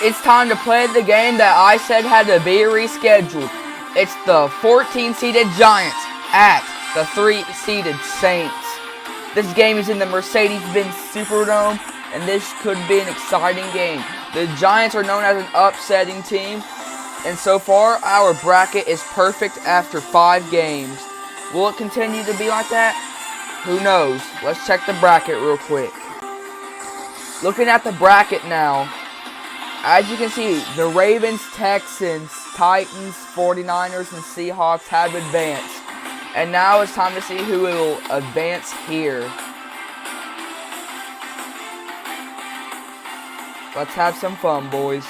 It's time to play the game that I said had to be rescheduled. It's the 14-seeded Giants at the 3-seeded Saints. This game is in the Mercedes-Benz Superdome, and this could be an exciting game. The Giants are known as an upsetting team, and so far our bracket is perfect after 5 games. Will it continue to be like that? Who knows? Let's check the bracket real quick. Looking at the bracket now, as you can see, the Ravens, Texans, Titans, 49ers, and Seahawks have advanced. And now it's time to see who will advance here. Let's have some fun, boys.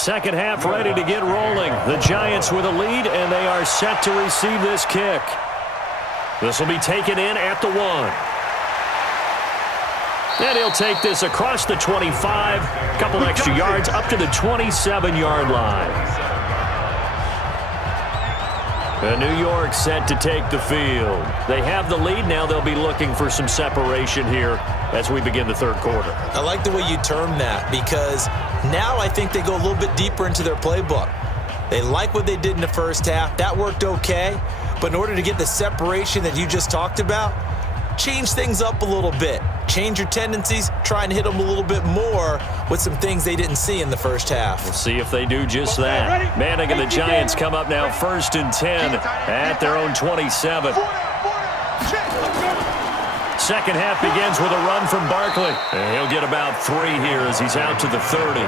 Second half ready to get rolling. The Giants with a lead, and they are set to receive this kick. This will be taken in at the 1. And he'll take this across the 25, a couple extra yards up to the 27-yard line. New York set to take the field. They have the lead. Now they'll be looking for some separation here as we begin the third quarter. I like the way you term that, because now I think they go a little bit deeper into their playbook. They like what they did in the first half. That worked okay. But in order to get the separation that you just talked about, change things up a little bit. Change your tendencies, try and hit them a little bit more with some things they didn't see in the first half. We'll see if they do just that. Manning and the Giants come up now 1st and 10 at their own 27. Second half begins with a run from Barkley. And he'll get about 3 here as he's out to the 30.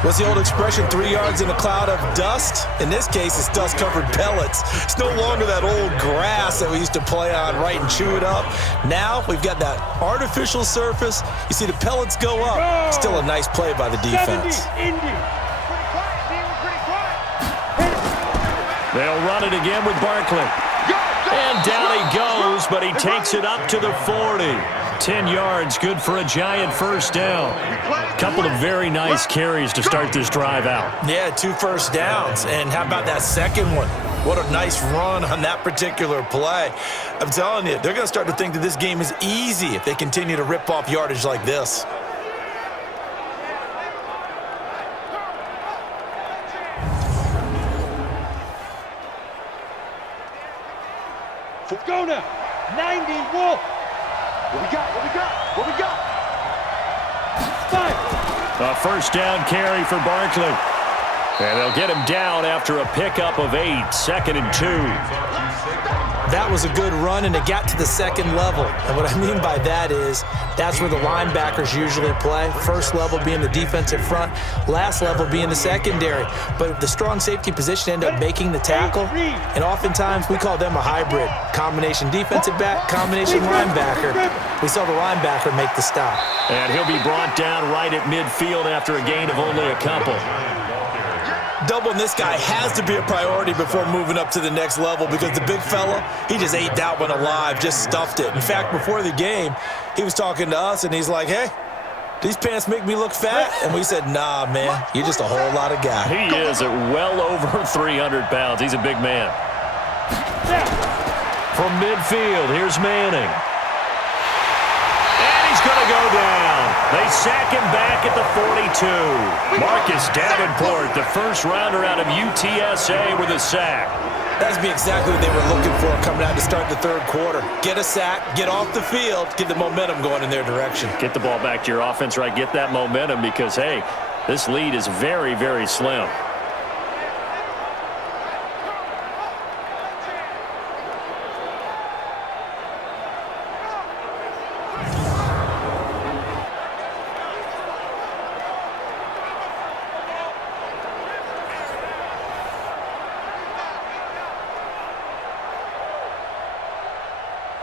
What's the old expression, 3 yards in a cloud of dust? In this case, it's dust-covered pellets. It's no longer that old grass that we used to play on, right, and chew it up. Now we've got that artificial surface. You see the pellets go up. Still a nice play by the defense. They'll run it again with Barkley. And down he goes, but he takes it up to the 40. 10 yards, good for a Giant first down. Couple of very nice carries to start this drive out. Yeah, 2 first downs. And how about that second one? What a nice run on that particular play. I'm telling you, they're going to start to think that this game is easy if they continue to rip off yardage like this. Let's go now. 90, Wolf. What we got? What we got? What we got? 5. A first down carry for Barkley. And they'll get him down after a pickup of 8, 2nd and 2. That was a good run, and it got to the second level. And what I mean by that is that's where the linebackers usually play. First level being the defensive front, last level being the secondary. But the strong safety position end up making the tackle, and oftentimes we call them a hybrid. Combination defensive back, combination linebacker. We saw the linebacker make the stop. And he'll be brought down right at midfield after a gain of only a couple. Doubling this guy has to be a priority before moving up to the next level, because the big fella, he just ate that one alive, just stuffed it. In fact, before the game, he was talking to us, and he's like, hey, these pants make me look fat? And we said, nah, man, you're just a whole lot of guy. He is at well over 300 pounds. He's a big man. From midfield, here's Manning. And he's going to go down. They sack him back at the 42. Marcus Davenport, the first rounder out of UTSA, with a sack. That's exactly what they were looking for coming out to start the third quarter. Get a sack, get off the field, get the momentum going in their direction. Get the ball back to your offense, right? Get that momentum, because, hey, this lead is very, very slim.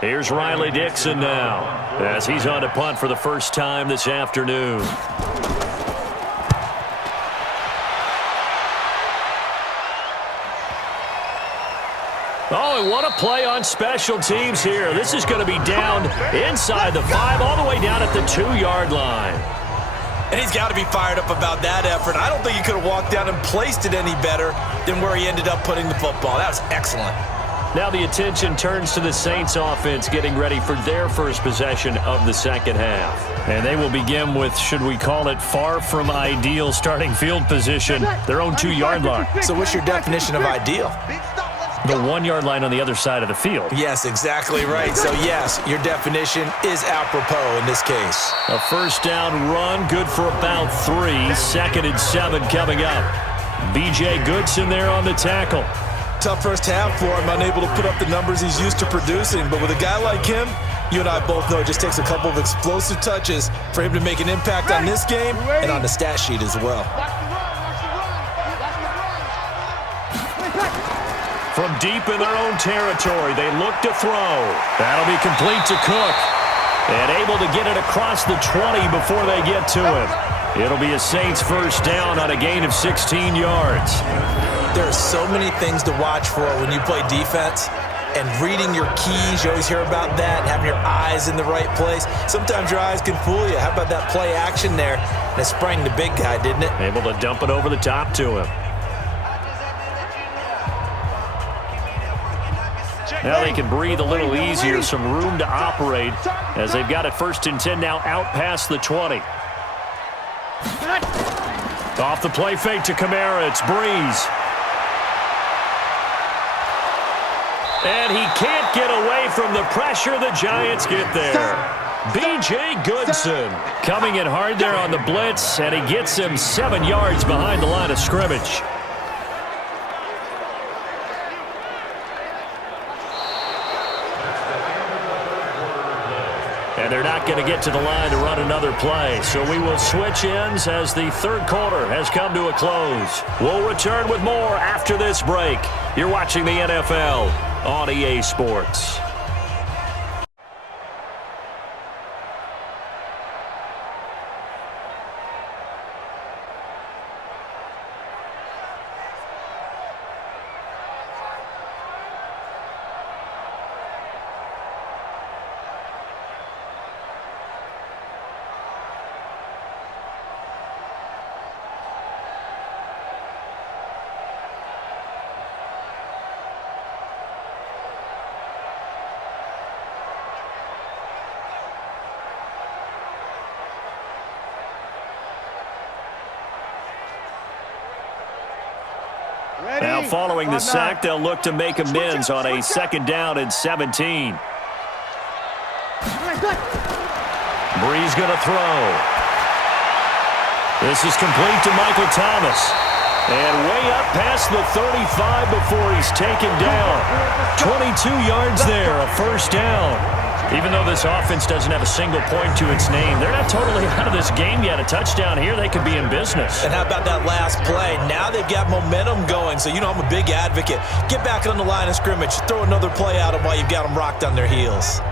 Here's Riley Dixon now, as he's on to punt for the first time this afternoon. Oh, and what a play on special teams here. This is going to be down inside the 5, all the way down at the 2-yard line. And he's got to be fired up about that effort. I don't think he could have walked down and placed it any better than where he ended up putting the football. That was excellent. Now the attention turns to the Saints offense getting ready for their first possession of the second half. And they will begin with, should we call it, far from ideal starting field position, their own 2-yard line. So what's your definition of ideal? The 1-yard line on the other side of the field. Yes, exactly right. So yes, your definition is apropos in this case. A first down run, good for about 3. 2nd and 7 coming up. B.J. Goodson there on the tackle. Tough first half for him, unable to put up the numbers he's used to producing. But with a guy like him, you and I both know it just takes a couple of explosive touches for him to make an impact on this game and on the stat sheet as well. From deep in their own territory, they look to throw. That'll be complete to Cook. And able to get it across the 20 before they get to him. It'll be a Saints first down on a gain of 16 yards. There are so many things to watch for when you play defense. And reading your keys, you always hear about that, having your eyes in the right place. Sometimes your eyes can fool you. How about that play action there? And it sprang the big guy, didn't it? Able to dump it over the top to him. Now they can breathe a little easier, some room to operate as they've got it 1st and 10 now out past the 20. Off the play fake to Kamara, it's Breeze. And he can't get away from the pressure. The Giants get there. B.J. Goodson coming in hard there on the blitz, and he gets him 7 yards behind the line of scrimmage. And they're not going to get to the line to run another play. So we will switch ends as the third quarter has come to a close. We'll return with more after this break. You're watching the NFL on EA Sports. Now following the sack, they'll look to make amends on a 2nd down and 17. Breeze going to throw. This is complete to Michael Thomas. And way up past the 35 before he's taken down. 22 yards there, a 1st down. Even though this offense doesn't have a single point to its name, they're not totally out of this game yet. A touchdown here, they could be in business. And how about that last play? Now they've got momentum going, so you know I'm a big advocate. Get back on the line of scrimmage. Throw another play at them while you've got them rocked on their heels.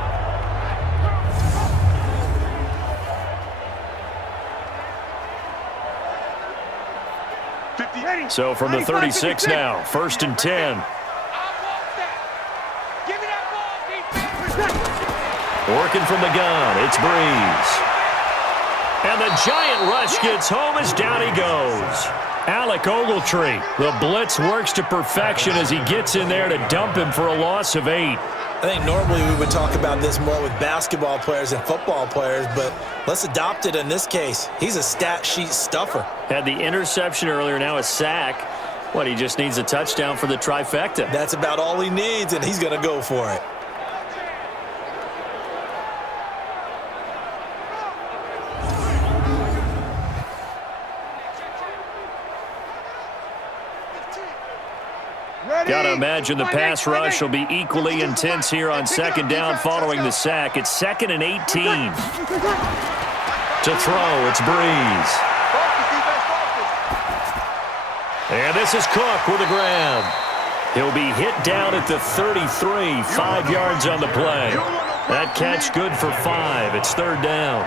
So from the 36 now, 1st and 10. Working from the gun, it's Breeze. And the giant rush gets home as down he goes. Alec Ogletree, the blitz works to perfection as he gets in there to dump him for a loss of 8. I think normally we would talk about this more with basketball players and football players, but let's adopt it in this case. He's a stat sheet stuffer. Had the interception earlier, now a sack. What, he just needs a touchdown for the trifecta. That's about all he needs, and he's going to go for it. Got to imagine the pass rush will be equally intense here on 2nd down following the sack. It's 2nd and 18. To throw, it's Breeze. And this is Cook with a grab. He'll be hit down at the 33, 5 yards on the play. That catch good for 5. It's 3rd down.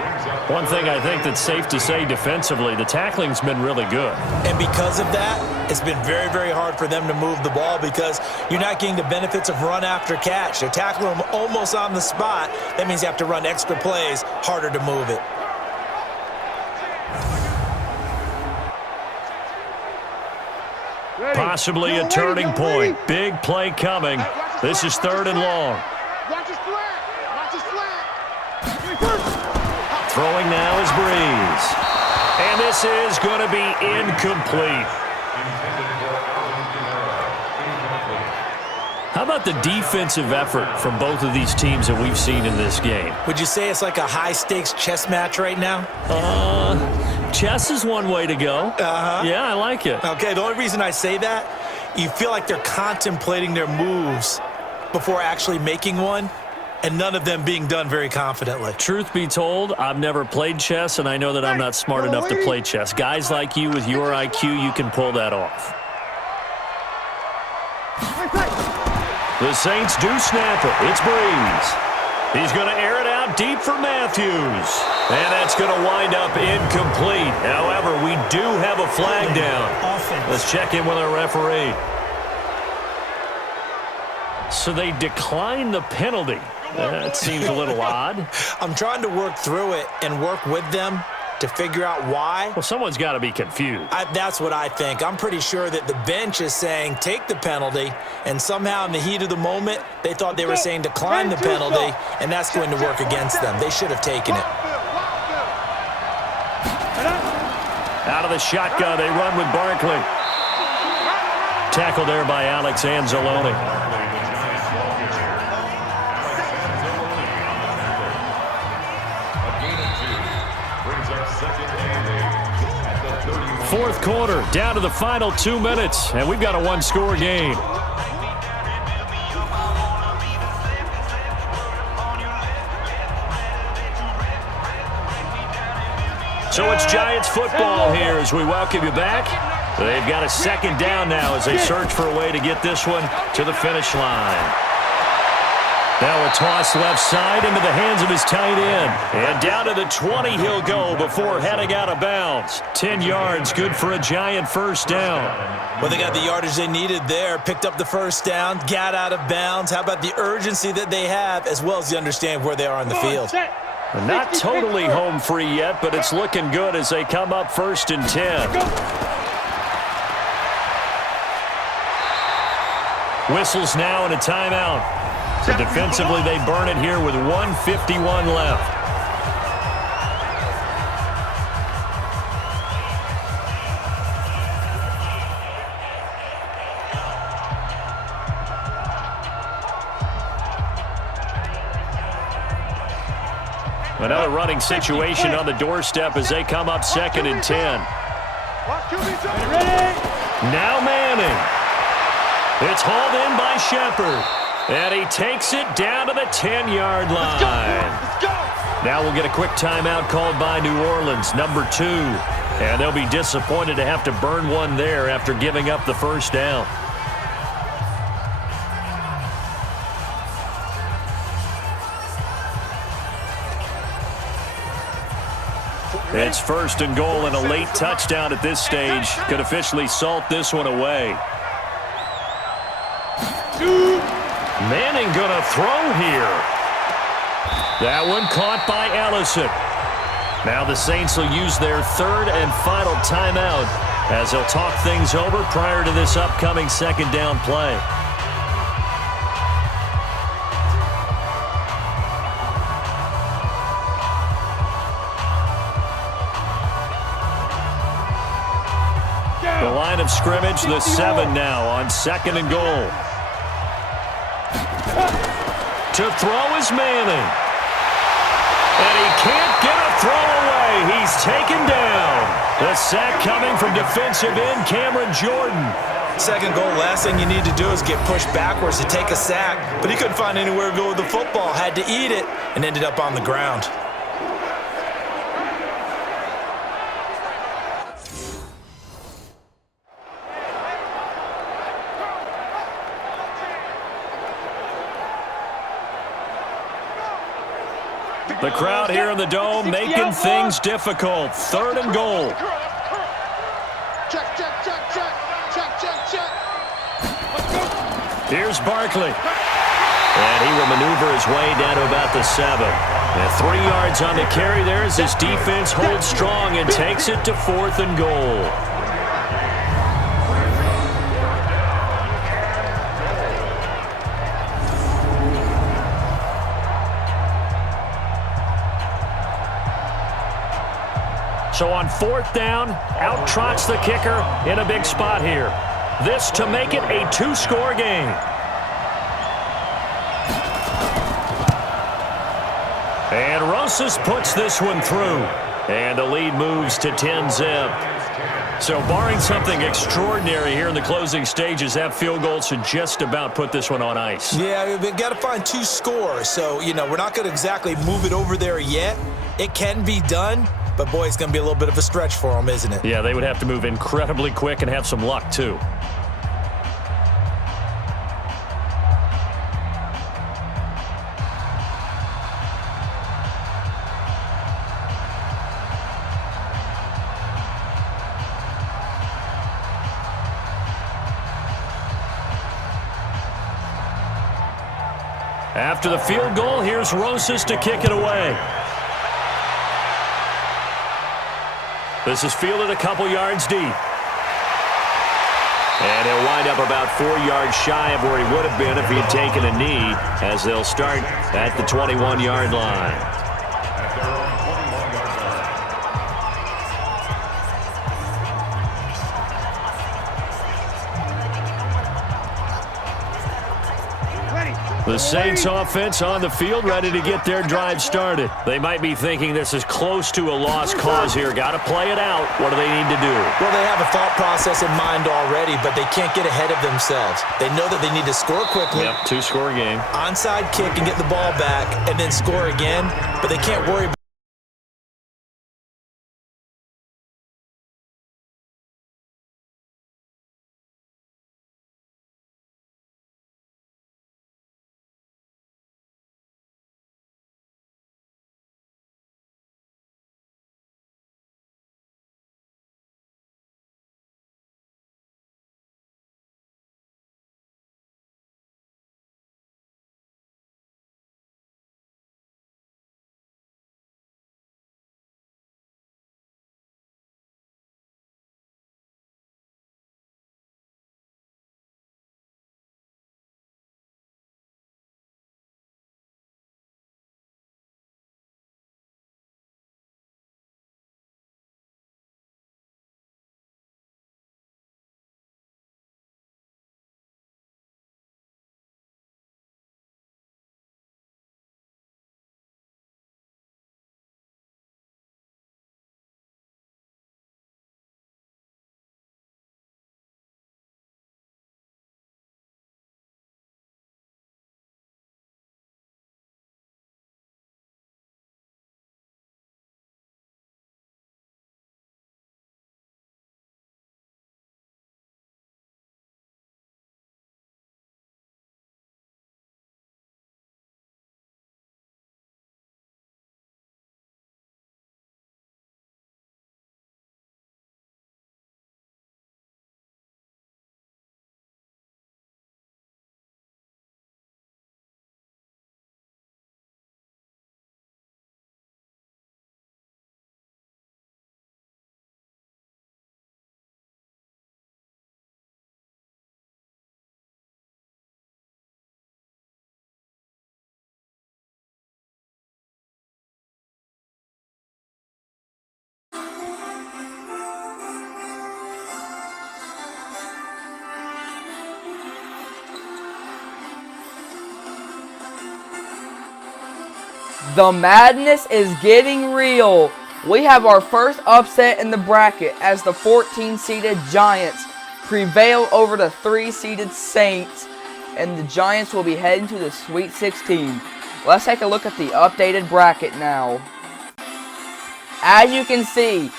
One thing I think that's safe to say defensively, the tackling's been really good. And because of that, it's been very, very hard for them to move the ball because you're not getting the benefits of run after catch. They're tackling them almost on the spot. That means you have to run extra plays, harder to move it. Possibly a turning point. Big play coming. This is 3rd and long. Throwing now is Breeze. And this is going to be incomplete. How about the defensive effort from both of these teams that we've seen in this game? Would you say it's like a high-stakes chess match right now? Chess is one way to go. Yeah, I like it. Okay, the only reason I say that, you feel like they're contemplating their moves before actually making one, and none of them being done very confidently. Truth be told, I've never played chess, and I know that I'm not smart enough to play chess. Guys like you with your IQ, you can pull that off. The Saints do snap it. It's Breeze. He's going to air it out deep for Matthews. And that's going to wind up incomplete. However, we do have a flag down. Let's check in with our referee. So they decline the penalty. That seems a little odd. I'm trying to work through it and work with them to figure out why. Well, someone's got to be confused. That's what I think. I'm pretty sure that the bench is saying take the penalty, and somehow in the heat of the moment, they thought they were saying decline the penalty, and that's going to work against them. They should have taken it. Out of the shotgun, they run with Barkley. Tackled there by Alex Anzalone. Fourth quarter, down to the final 2 minutes, and we've got a one-score game. So it's Giants football here as we welcome you back. They've got a second down now as they search for a way to get this one to the finish line. Now a toss left side into the hands of his tight end. And down to the 20 he'll go before heading out of bounds. 10 yards, good for a Giant first down. Well, they got the yardage they needed there, picked up the first down, got out of bounds. How about the urgency that they have, as well as the understand where they are on the field? Not totally home free yet, but it's looking good as they come up 1st and 10. Whistles now and a timeout. So defensively, they burn it here with 1:51 left. Another running situation on the doorstep as they come up 2nd and 10. Now Manning. It's hauled in by Shepard. And he takes it down to the 10-yard line. Now we'll get a quick timeout called by New Orleans, number 2. And they'll be disappointed to have to burn one there after giving up the first down. It's 1st and goal, and a late touchdown at this stage could officially salt this one away. Manning gonna throw here. That one caught by Ellison. Now the Saints will use their 3rd and final timeout as they'll talk things over prior to this upcoming 2nd down play. The line of scrimmage, the 7 now on 2nd and goal. To throw is Manning. And he can't get a throw away. He's taken down. The sack coming from defensive end Cameron Jordan. 2nd goal, last thing you need to do is get pushed backwards to take a sack. But he couldn't find anywhere to go with the football. Had to eat it and ended up on the ground. The crowd here in the Dome making things difficult. 3rd and goal. Here's Barkley. And he will maneuver his way down to about the 7. And 3 yards on the carry there as this defense holds strong and takes it to 4th and goal. So on 4th down, out trots the kicker in a big spot here. This to make it a 2-score game. And Rosas puts this one through. And the lead moves to 10-zip. So barring something extraordinary here in the closing stages, that field goal should just about put this one on ice. Yeah, we've got to find 2 scores. So, we're not going to exactly move it over there yet. It can be done. But, boy, it's going to be a little bit of a stretch for them, isn't it? Yeah, they would have to move incredibly quick and have some luck, too. After the field goal, here's Rosas to kick it away. This is fielded a couple yards deep. And he'll wind up about 4 yards shy of where he would have been if he had taken a knee, as they'll start at the 21-yard line. The Saints offense on the field, ready to get their drive started. They might be thinking this is close to a lost cause here. Got to play it out. What do they need to do? Well, they have a thought process in mind already, but they can't get ahead of themselves. They know that they need to score quickly. Yep, two-score game. Onside kick and get the ball back, and then score again, but they can't worry about The madness is getting real. We have our first upset in the bracket as the 14-seeded Giants prevail over the 3-seeded Saints, and the Giants will be heading to the Sweet 16. Let's take a look at the updated bracket now. As you can see,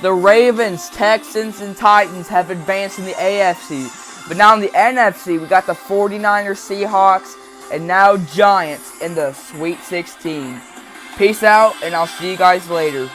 the Ravens, Texans, and Titans have advanced in the AFC. But now in the NFC, we got the 49ers, Seahawks, and now Giants in the Sweet 16. Peace out, and I'll see you guys later.